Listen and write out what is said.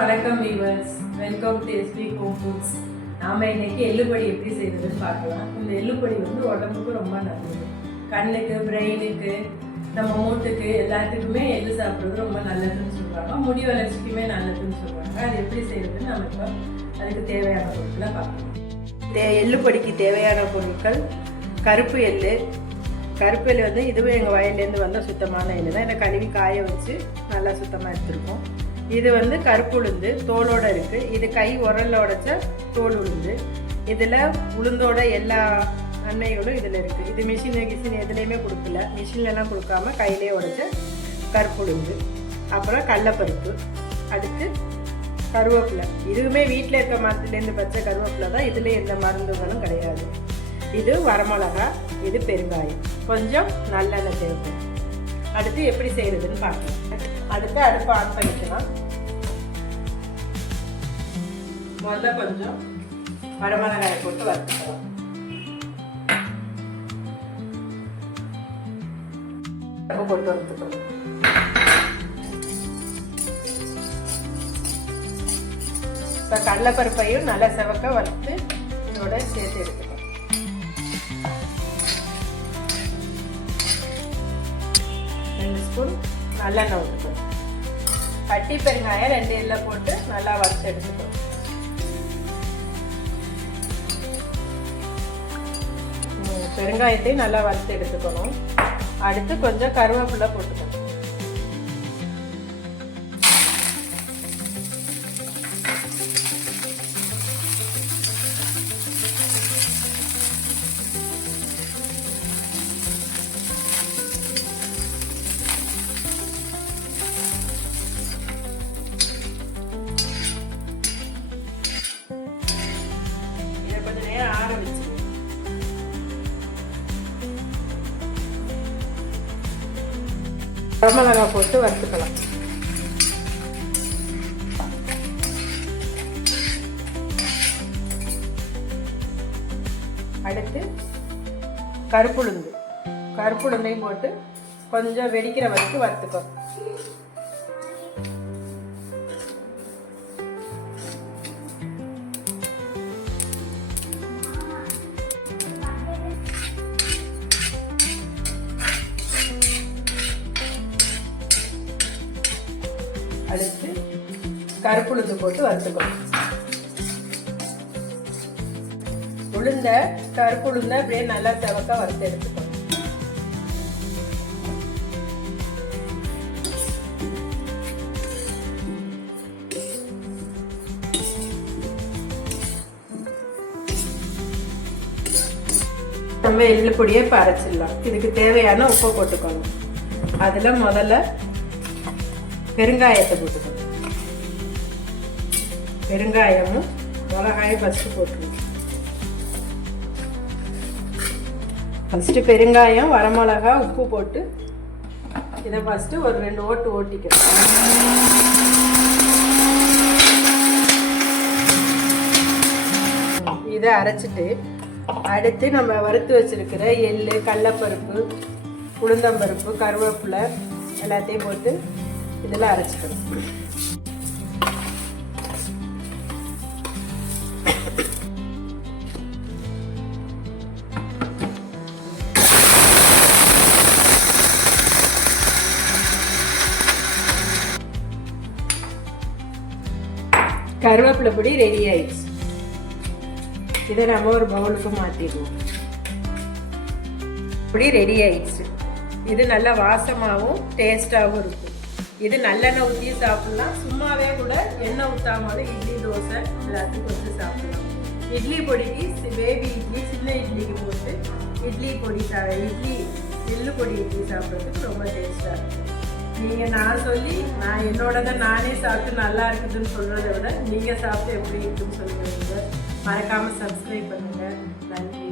வணக்கம் viewers, welcome to SP home foods. நாம் இன்னைக்கு எள்ளுப்பொடி எப்படி செய்யறதுன்னு பார்க்கலாம். இந்த எள்ளுப்பொடி உடம்புக்கு ரொம்ப நல்லது. கண்ணுக்கு, பிரெயினுக்கு, நம்ம மூட்டுக்கு எல்லாத்துக்குமே எள்ளு சாப்பிட்றது ரொம்ப நல்லதுன்னு சொல்லுவாங்க. முடி வளர்ச்சிக்குமே நல்லதுன்னு சொல்லுவாங்க. அது எப்படி செய்யறதுன்னு நம்ம இப்போ அதுக்கு தேவையான பொருட்களை பார்க்கலாம். எள்ளுப்பொடிக்கு தேவையான பொருட்கள்: கருப்பு எள்ளு. கருப்பு எள்ளு இதுவும் எங்கள் வயல்லேருந்து வந்த சுத்தமான எள்ளு தான். இதை கழுவி காய வச்சு நல்லா சுத்தமாக எடுத்துருக்கோம். இது கருப்பு உளுந்து தோலோடு இருக்குது. இது கை உரலில் உடைச்ச தோல் உளுந்து. இதில் உளுந்தோட எல்லா நன்மைகளும் இதில் இருக்குது. இது மிஷின் எதுலேயுமே கொடுக்கல. மிஷின்லலாம் கொடுக்காம கையிலே உடைச்ச கருப்பு உளுந்து. அப்புறம் கடலைப்பருப்பு. அடுத்து கருவேப்பிலை. இதுவுமே வீட்டில் இருக்க மரத்துலேருந்து பச்சை கருவேப்பிலை தான். இதில் எந்த மருந்துகளும் கிடையாது. இது வரமிளகா. இது பெருங்காயம். கொஞ்சம் நல்லெண்ணெய் தேவைப்படும். அடுத்து எப்படி செய்யறதுன்னு பார்க்கலாம். அடுத்து அடுப்பை ஆன் பண்ணிக்கலாம். முதல்ல கொஞ்சம் வரமிளகாயை போட்டு வறுத்துக்கலாம். போட்டு வறுத்துக்கலாம். இப்போ கடலைப்பருப்பையும் நல்லா செவக்க வறுத்து இதோட சேர்த்து எடுத்துக்கலாம். ஸ்பூன் நல்லெண்ணெய் ஊற்றிக்கணும். கட்டி பெருங்காயம் 2 எள்ள போட்டு நல்லா வறுத்து எடுத்துக்கணும். பெருங்காயத்தையும் நல்லா வறுத்து எடுத்துக்கணும். அடுத்து கொஞ்சம் கருவேப்பிலை போட்டுக்கணும். வரமிளகா போட்டு வறுத்துக்கலாம். அடுத்து கருப்புளுந்தையும் போட்டு கொஞ்சம் வெடிக்கிற வரைக்கும் வறுத்துக்கலாம். அடுத்து கருப்புளுந்து போட்டு வறுத்துக்கணும். கருப்பு உளுந்த அப்படியே நல்லா செவக்க வறுத்து எடுத்துக்கணும். நம்ம எள்ளு பொடியை இப்போ அரைச்சிடலாம். இதுக்கு தேவையான உப்பை போட்டுக்கணும். அதில் முதல்ல பெருங்காயத்தை போட்டுக்கணும். பெருங்காயமும் மிளகாயும் ஃபஸ்ட்டு போட்டுக்கணும். ஃபஸ்ட்டு பெருங்காயம், வரமிளகா, உப்பு போட்டு இதை ஃபஸ்ட்டு ஒரு 2 ஓட்டு ஓட்டிக்கணும். இதை அரைச்சிட்டு அடுத்து நம்ம வறுத்து வச்சிருக்கிற எள்ளு, கடலைப்பருப்பு, உளுந்தம்பருப்பு, கருவேப்பிலை எல்லாத்தையும் போட்டு இதில் அரைச்சிக்கணும். கருவேப்பிலை பொடி ரெடி ஆயிடுச்சு. இதை நம்ம ஒரு பவுலுக்கு மாற்றிடுவோம். பொடி ரெடி ஆயிடுச்சு. இது நல்ல வாசமாகவும் டேஸ்டாகவும் இருக்கும். இது நல்லெண்ணெய் ஊற்றி சாப்பிடலாம். சும்மாவே கூட எண்ணெய் ஊற்றாமலும் இட்லி, தோசை எல்லாத்துக்கும் வச்சு சாப்பிடலாம். இட்லி பொடிக்கு பேபி இட்லி, சின்ன இட்லிக்கு போட்டு இட்லி எள்ளு பொடி இட்லி சாப்பிட்றதுக்கு ரொம்ப டேஸ்டாக இருக்கும். நீங்கள் நான் என்னோடதை நானே சாப்பிட்டு நல்லா இருக்குதுன்னு சொல்கிறத விட நீங்கள் சாப்பிட்டு எப்படி இருக்குதுன்னு சொல்லுங்கள். மறக்காமல் சப்ஸ்கிரைப் பண்ணுங்கள். நன்றி.